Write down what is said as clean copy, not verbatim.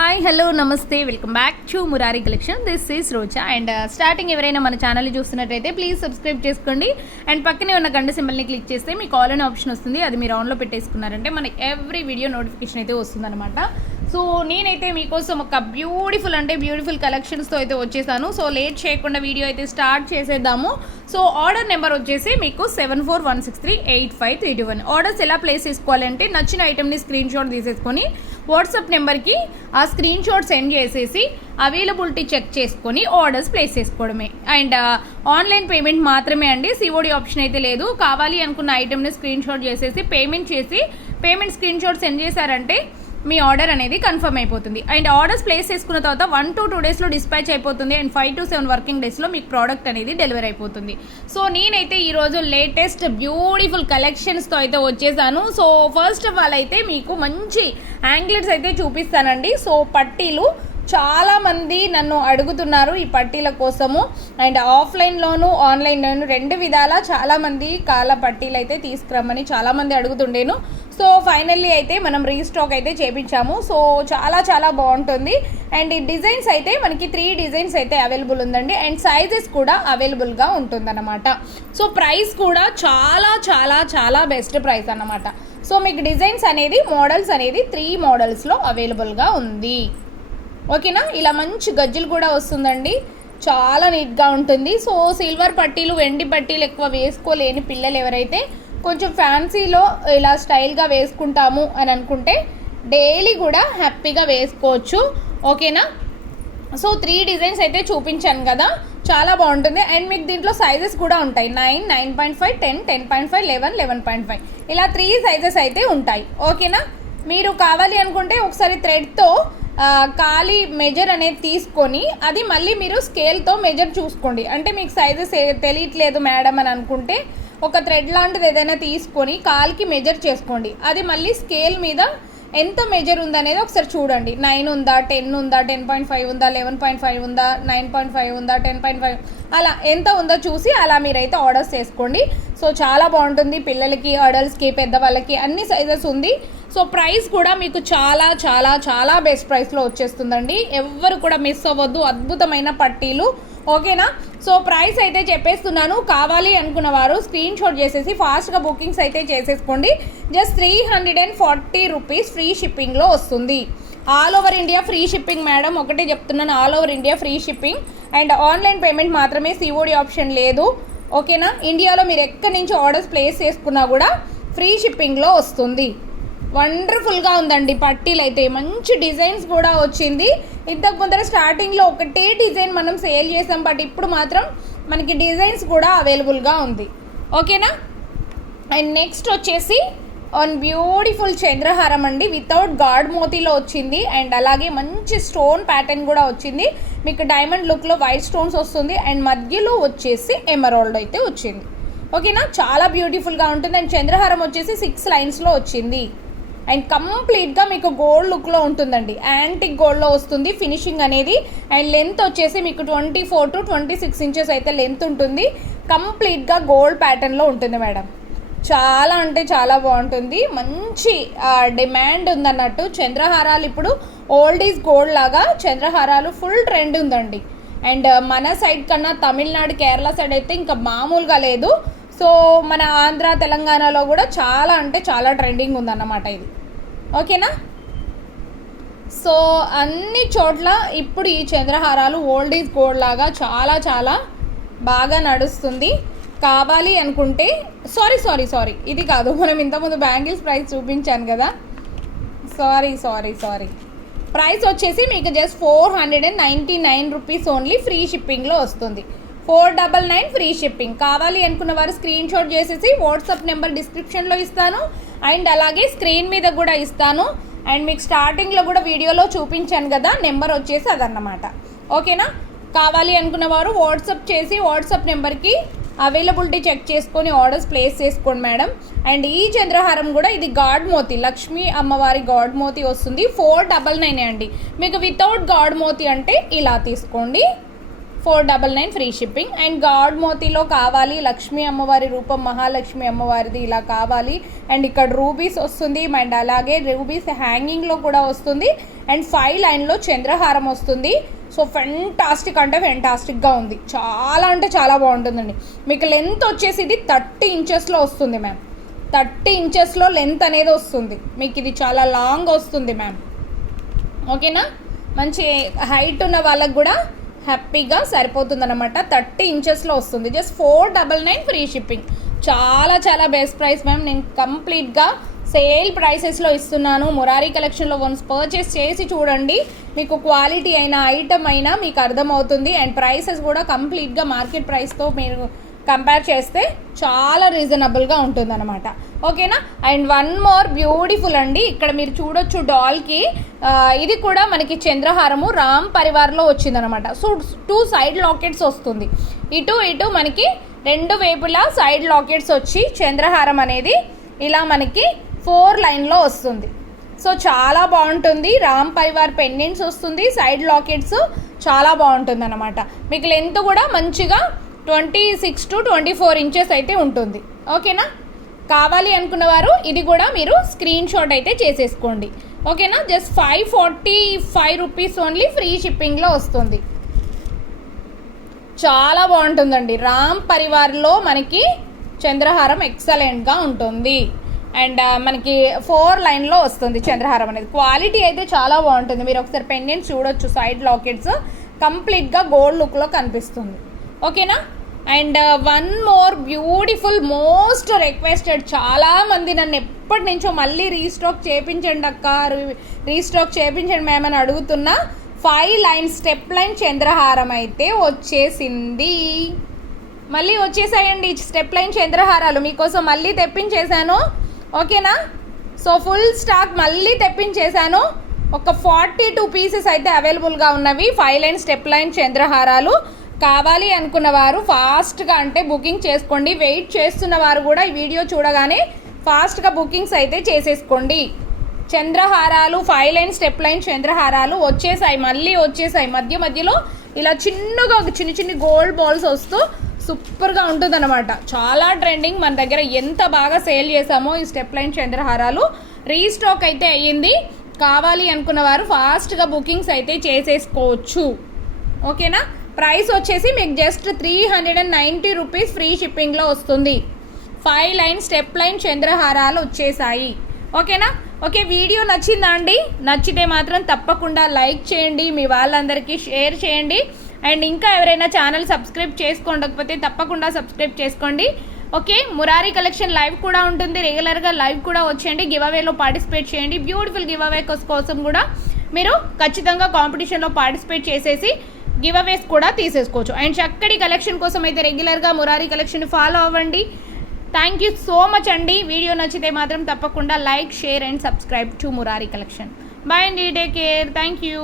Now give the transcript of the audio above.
Hi hello నమస్తే welcome back to Murari collection. This is Roja. And starting ఎవరైనా మన ఛానల్ని చూస్తున్నట్టయితే ప్లీజ్ సబ్స్క్రైబ్ చేసుకోండి. అండ్ పక్కనే ఉన్న గంట సింబల్ని క్లిక్ చేస్తే మీకు ఆల్ అనే ఆప్షన్ వస్తుంది. అది మీరు ఆన్లో పెట్టేసుకున్నారంటే మన ఎవ్రీ వీడియో నోటిఫికేషన్ అయితే వస్తుందన్నమాట. సో నేనైతే మీకోసం ఒక బ్యూటిఫుల్ కలెక్షన్స్తో అయితే వచ్చేసాను. సో లేట్ చేయకుండా వీడియో అయితే స్టార్ట్ చేసేద్దాము. సో ఆర్డర్ నెంబర్ వచ్చేసి మీకు 7416385321. ఆర్డర్స్ ఎలా ప్లేస్ చేసుకోవాలంటే నచ్చిన ఐటెంని స్క్రీన్ షాట్ తీసేసుకొని వాట్సాప్ నెంబర్కి ఆ స్క్రీన్ షాట్ సెండ్ చేసేసి అవైలబిలిటీ చెక్ చేసుకొని ఆర్డర్స్ ప్లేస్ చేసుకోవడమే. అండ్ ఆన్లైన్ పేమెంట్ మాత్రమే అండి, సిఓడి ఆప్షన్ అయితే లేదు. కావాలి అనుకున్న ఐటెంని స్క్రీన్ షాట్ చేసేసి పేమెంట్ స్క్రీన్ షాట్ సెండ్ చేశారంటే మీ ఆర్డర్ అనేది కన్ఫర్మ్ అయిపోతుంది. అండ్ ఆర్డర్స్ ప్లేస్ చేసుకున్న తర్వాత 1 to 2 డేస్లో డిస్పాచ్ అయిపోతుంది. అండ్ 5 to 7 వర్కింగ్ డేస్లో మీకు ప్రోడక్ట్ అనేది డెలివరీ అయిపోతుంది. సో నేనైతే ఈరోజు లేటెస్ట్ బ్యూటిఫుల్ కలెక్షన్స్తో అయితే వచ్చేసాను. సో ఫస్ట్ ఆఫ్ ఆల్ అయితే మీకు మంచి యాంగ్లెట్స్ అయితే చూపిస్తానండి. సో పట్టీలు చాలామంది నన్ను అడుగుతున్నారు ఈ పట్టీల కోసము. అండ్ ఆఫ్లైన్లోను ఆన్లైన్లోను రెండు విధాలా చాలామంది కాళ్ళ పట్టీలు అయితే తీసుకురమ్మని చాలామంది అడుగుతుండేను. సో ఫైనల్లీ అయితే మనం రీస్టాక్ అయితే చేపించాము. సో చాలా బాగుంటుంది. అండ్ ఈ డిజైన్స్ అయితే మనకి 3 డిజైన్స్ అయితే అవైలబుల్ ఉందండి. అండ్ సైజెస్ కూడా అవైలబుల్గా ఉంటుందన్నమాట. సో ప్రైస్ కూడా చాలా బెస్ట్ ప్రైస్ అన్నమాట. సో మీకు డిజైన్స్ అనేది మోడల్స్ అనేది 3 మోడల్స్లో అవైలబుల్గా ఉంది. ఓకేనా, ఇలా మంచి గజ్జలు కూడా వస్తుందండి, చాలా నీట్గా ఉంటుంది. సో సిల్వర్ పట్టీలు వెండి పట్టీలు ఎక్కువ వేసుకోలేని పిల్లలు ఎవరైతే కొంచెం ఫ్యాన్సీలో ఇలా స్టైల్గా వేసుకుంటాము అని అనుకుంటే డైలీ కూడా హ్యాపీగా వేసుకోవచ్చు. ఓకేనా, సో 3 డిజైన్స్ అయితే చూపించాను కదా, చాలా బాగుంటుంది. అండ్ మీకు దీంట్లో సైజెస్ కూడా ఉంటాయి. 9, 9.5, 10, 10.5, 11, 11.5 ఇలా 3 సైజెస్ అయితే ఉంటాయి. ఓకేనా, మీరు కావాలి అనుకుంటే ఒకసారి థ్రెడ్తో ఖాళీ మెజర్ అనేది తీసుకొని అది మళ్ళీ మీరు స్కేల్తో మెజర్ చూసుకోండి. అంటే మీకు సైజెస్ తెలియట్లేదు మేడం అని అనుకుంటే ఒక థ్రెడ్ లాంటిది ఏదైనా తీసుకొని కాల్కి మెజర్ చేసుకోండి. అది మళ్ళీ స్కేల్ మీద ఎంత మెజర్ ఉందనేది ఒకసారి చూడండి. 9 ఉందా, 10 ఉందా, 10.5 ఉందా, 11.5 ఉందా, 9.5 ఉందా, 10.5 అలా ఎంత ఉందో చూసి అలా మీరైతే ఆర్డర్స్ చేసుకోండి. సో చాలా బాగుంటుంది, పిల్లలకి, అడల్ట్స్కి, పెద్దవాళ్ళకి అన్ని సైజెస్ ఉంది. సో ప్రైస్ కూడా మీకు చాలా బెస్ట్ ప్రైస్లో వచ్చేస్తుందండి. ఎవ్వరు కూడా మిస్ అవ్వద్దు, అద్భుతమైన పట్టీలు. ఓకేనా, సో ప్రైస్ అయితే చెప్పేస్తున్నాను. కావాలి అనుకున్న వారు స్క్రీన్ షాట్ చేసేసి ఫాస్ట్గా బుకింగ్స్ అయితే చేసేసుకోండి. జస్ట్ 340 రూపీస్ ఫ్రీ షిప్పింగ్లో వస్తుంది. All over India free shipping madam, ఒకటే చెప్తున్నాను, all over India free shipping. And online payment మాత్రమే, సిఓడి ఆప్షన్ లేదు. ఓకేనా, ఇండియాలో మీరు ఎక్కడి నుంచి ఆర్డర్స్ ప్లేస్ చేసుకున్నా కూడా ఫ్రీ షిప్పింగ్లో వస్తుంది. వండర్ఫుల్గా ఉందండి పట్టీలు అయితే, మంచి డిజైన్స్ కూడా వచ్చింది. ఇంతకు ముందర స్టార్టింగ్లో ఒకటే డిజైన్ మనం సేల్ చేసాం, బట్ ఇప్పుడు మాత్రం మనకి డిజైన్స్ కూడా అవైలబుల్గా ఉంది. ఓకేనా, అండ్ నెక్స్ట్ వచ్చేసి బ్యూటిఫుల్ చంద్రహారం అండి, వితౌట్ గాడ్ మోతీలో వచ్చింది. అండ్ అలాగే మంచి స్టోన్ ప్యాటర్న్ కూడా వచ్చింది. మీకు డైమండ్ లుక్లో వైట్ స్టోన్స్ వస్తుంది. అండ్ మధ్యలో వచ్చేసి ఎమరాల్డ్ అయితే వచ్చింది. ఓకేనా, చాలా బ్యూటిఫుల్గా ఉంటుంది. అండ్ చంద్రహారం వచ్చేసి 6 లైన్స్లో వచ్చింది. అండ్ కంప్లీట్గా మీకు గోల్డ్ లుక్లో ఉంటుందండి, యాంటిక్ గోల్డ్లో వస్తుంది ఫినిషింగ్ అనేది. అండ్ లెంత్ వచ్చేసి మీకు 24 to 26 ఇంచెస్ అయితే లెంత్ ఉంటుంది. కంప్లీట్గా గోల్డ్ ప్యాటర్న్లో ఉంటుంది మేడం. చాలా అంటే చాలా బాగుంటుంది, మంచి డిమాండ్ ఉందన్నట్టు. చంద్రహారాలు ఇప్పుడు ఓల్డ్ ఈజ్ గోల్డ్ లాగా చంద్రహారాలు ఫుల్ ట్రెండ్ ఉందండి. అండ్ మన సైడ్ కన్నా తమిళనాడు, కేరళ సైడ్ అయితే ఇంకా మామూలుగా లేదు. సో మన ఆంధ్ర, తెలంగాణలో కూడా చాలా అంటే చాలా ట్రెండింగ్ ఉందన్నమాట ఇది. ఓకేనా, సో అన్ని చోట్ల ఇప్పుడు ఈ చంద్రహారాలు ఓల్డ్ ఈజ్ గోల్డ్ లాగా చాలా బాగా నడుస్తుంది. కావాలి అనుకుంటే సారీ ఇది కాదు, మనం ఇంతకుముందు బ్యాంగిల్స్ ప్రైస్ చూపించాను కదా, సారీ ప్రైస్ వచ్చేసి మీకు జస్ట్ 499 రూపీస్ ఓన్లీ ఫ్రీ షిప్పింగ్లో వస్తుంది. 499 ఫ్రీ షిప్పింగ్. కావాలి అనుకున్న వారు స్క్రీన్ షాట్ చేసేసి వాట్సాప్ నెంబర్ డిస్క్రిప్షన్లో ఇస్తాను. అండ్ అలాగే స్క్రీన్ మీద కూడా ఇస్తాను. అండ్ మీకు స్టార్టింగ్లో కూడా వీడియోలో చూపించాను కదా, నెంబర్ వచ్చేసి అదన్నమాట. ఓకేనా, కావాలి అనుకున్న వారు వాట్సాప్ చేసి వాట్సాప్ నెంబర్కి అవైలబిలిటీ చెక్ చేసుకొని ఆర్డర్స్ ప్లేస్ చేసుకోండి మేడం. అండ్ ఈ చంద్రహారం కూడా ఇది గాడ్ మోతి, లక్ష్మీ అమ్మవారి గాడ్ మోతి వస్తుంది. 499 అండి. మీకు వితౌట్ గాడ్ మోతి అంటే ఇలా తీసుకోండి. 499 ఫ్రీ షిప్పింగ్. అండ్ గాడ్ మోతీలో కావాలి, లక్ష్మీ అమ్మవారి రూపం మహాలక్ష్మి అమ్మవారిది ఇలా కావాలి. అండ్ ఇక్కడ రూబీస్ వస్తుంది అండ్ అలాగే రూబీస్ హ్యాంగింగ్లో కూడా వస్తుంది. అండ్ 5 లైన్లో చంద్రహారం వస్తుంది. సో ఫెంటాస్టిక్ అంటే ఫెంటాస్టిక్గా ఉంది, చాలా అంటే చాలా బాగుంటుందండి. మీకు లెంత్ వచ్చేసి ఇది 30 ఇంచెస్లో వస్తుంది మ్యామ్. 30 ఇంచెస్లో లెంత్ అనేది వస్తుంది మీకు. ఇది చాలా లాంగ్ వస్తుంది మ్యామ్. ఓకేనా, మంచి హైట్ ఉన్న వాళ్ళకు కూడా హ్యాపీగా సరిపోతుంది అనమాట. 30 ఇంచెస్లో వస్తుంది. Just 499 free shipping. చాలా చాలా బెస్ట్ ప్రైస్ మ్యామ్. నేను కంప్లీట్గా సేల్ ప్రైసెస్లో ఇస్తున్నాను. మురారి కలెక్షన్లో వన్స్ పర్చేస్ చేసి చూడండి, మీకు క్వాలిటీ అయినా ఐటమ్ అయినా మీకు అర్థమవుతుంది. అండ్ ప్రైసెస్ కూడా కంప్లీట్గా మార్కెట్ ప్రైస్తో మీరు కంపేర్ చేస్తే చాలా రీజనబుల్గా ఉంటుందన్నమాట. ఓకేనా. అండ్ వన్ మోర్ బ్యూటిఫుల్ అండి, ఇక్కడ మీరు చూడొచ్చు డాల్కి ఇది కూడా మనకి చంద్రహారము రామ్ పరివార్లో వచ్చిందనమాట. సో 2 సైడ్ లాకెట్స్ వస్తుంది, ఇటు మనకి 2 వైపులా సైడ్ లాకెట్స్ వచ్చి చంద్రహారం అనేది ఇలా మనకి 4 లైన్లో వస్తుంది. సో చాలా బాగుంటుంది. రామ్ పరివార్ పెండెంట్స్ వస్తుంది, సైడ్ లాకెట్స్ చాలా బాగుంటుంది అనమాట. మీకు లెంత్ కూడా మంచిగా 26 to 24 ఇంచెస్ అయితే ఉంటుంది. ఓకేనా, కావాలి అనుకున్నవారు ఇది కూడా మీరు స్క్రీన్ షాట్ అయితే చేసేసుకోండి. ఓకేనా, జస్ట్ 545 రూపీస్ ఓన్లీ ఫ్రీ షిప్పింగ్లో వస్తుంది. చాలా బాగుంటుందండి. రామ్ పరివార్లో మనకి చంద్రహారం ఎక్సలెంట్గా ఉంటుంది. అండ్ మనకి 4 లైన్లో వస్తుంది చంద్రహారం అనేది. క్వాలిటీ అయితే చాలా బాగుంటుంది. మీరు ఒకసారి పెండెంట్స్ చూడొచ్చు, సైడ్ లాకెట్స్ కంప్లీట్గా గోల్డ్ లుక్లో కనిపిస్తుంది. ఓకేనా. And one more beautiful most requested, చాలామంది నన్ను ఎప్పటి నుంచో మళ్ళీ రీస్టాక్ చేయించండి అక్క, రీస్టాక్ చేయించండి మ్యామ్ అని అడుగుతున్నా. 5 లైన్ స్టెప్ లైన్ చంద్రహారం అయితే వచ్చేసింది. మళ్ళీ వచ్చేసాయండి స్టెప్ లైన్ చంద్రహారాలు మీకోసం మళ్ళీ తెప్పించేశాను. ఓకేనా, సో ఫుల్ స్టాక్ మళ్ళీ తెప్పించేశాను. ఒక 42 పీసెస్ అయితే అవైలబుల్గా ఉన్నవి 5 లైన్ స్టెప్ లైన్ చంద్రహారాలు. కావాలి అనుకున్న వారు ఫాస్ట్గా అంటే బుకింగ్ చేసుకోండి. వెయిట్ చేస్తున్న వారు కూడా ఈ వీడియో చూడగానే ఫాస్ట్గా బుకింగ్స్ అయితే చేసేసుకోండి. చంద్రహారాలు 5 లైన్ స్టెప్ లైన్ చంద్రహారాలు వచ్చేసాయి, మళ్ళీ వచ్చేసాయి. మధ్యలో ఇలా చిన్నగా చిన్ని గోల్డ్ బాల్స్ వస్తూ సూపర్గా ఉంటుందన్నమాట. చాలా ట్రెండింగ్, మన దగ్గర ఎంత బాగా సేల్ చేసామో ఈ స్టెప్ లైన్ చంద్రహారాలు. రీస్టాక్ అయితే అయ్యింది. కావాలి అనుకున్న వారు ఫాస్ట్గా బుకింగ్స్ అయితే చేసేసుకోవచ్చు. ఓకేనా, ప్రైస్ వచ్చేసి మీకు జస్ట్ 390 రూపీస్ ఫ్రీ షిప్పింగ్లో వస్తుంది. 5 లైన్ స్టెప్ లైన్ చంద్రహారాలు వచ్చేసాయి. ఓకేనా. ఓకే, వీడియో నచ్చిందా అండి? నచ్చితే మాత్రం తప్పకుండా లైక్ చేయండి, మీ వాళ్ళందరికీ షేర్ చేయండి. అండ్ ఇంకా ఎవరైనా ఛానల్ సబ్స్క్రైబ్ చేసుకోకపోతే తప్పకుండా సబ్స్క్రైబ్ చేసుకోండి. ఓకే, మురారి కలెక్షన్ లైవ్ కూడా ఉంటుంది, రెగ్యులర్గా లైవ్ కూడా వచ్చేయండి. గివ్ అవేలో పార్టిసిపేట్ చేయండి. బ్యూటిఫుల్ గివ్ అవే కోసం కూడా మీరు ఖచ్చితంగా కాంపిటీషన్లో పార్టిసిపేట్ చేసేసి గివ్ అవేస్ కూడా తీసేసుకోవచ్చు. అండ్ చక్కటి కలెక్షన్ కోసం అయితే రెగ్యులర్గా మురారి కలెక్షన్ ఫాలో అవ్వండి. థ్యాంక్ యూ సో మచ్ అండి. వీడియో నచ్చితే మాత్రం తప్పకుండా like, share and subscribe to Murari collection. Bye అండి, టేక్ కేర్, థ్యాంక్ యూ.